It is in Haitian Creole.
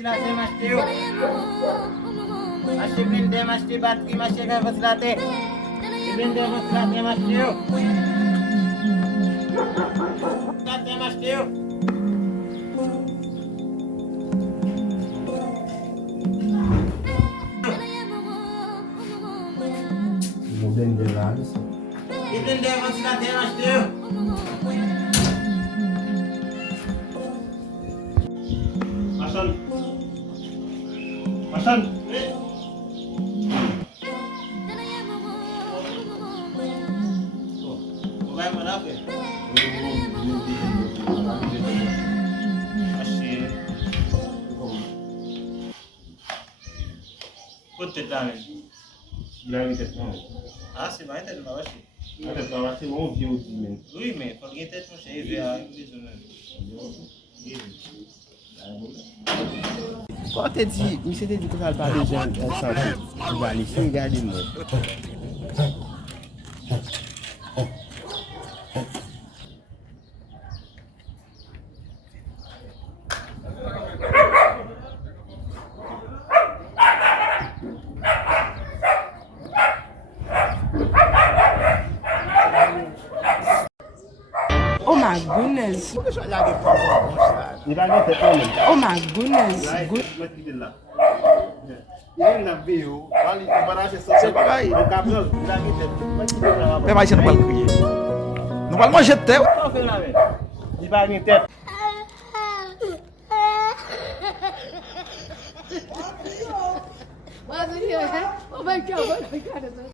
vacilate, mastiu. Masih blendè, masih batki, masih kan vacilate. Blendè vacilate, mastiu. Vacilate, mastiu. Blendè là, isso. Blendè vacilate, mastiu. Machann. Machann. Vai mandar o quê? Masih. Quanto tempo? Bilang kita semua. Ah, c'est vrai, t'as de ma vache. Kita semua masih mau view men. Oui, mais faut que tu sais, il y a une maison. Quand tu dis, mais c'était dit que ça parle de gens santé, tu vas aller ici, regardez-moi. Oh my goodness. Il va nous faire même. Oh my goodness. Good. Il n'a vu, il va C'est pareil. Le camion, il a mis Mais moi, je ne vais pas le crier. Nous allons manger de terre. il va nous tête. Was it here? Oh my God,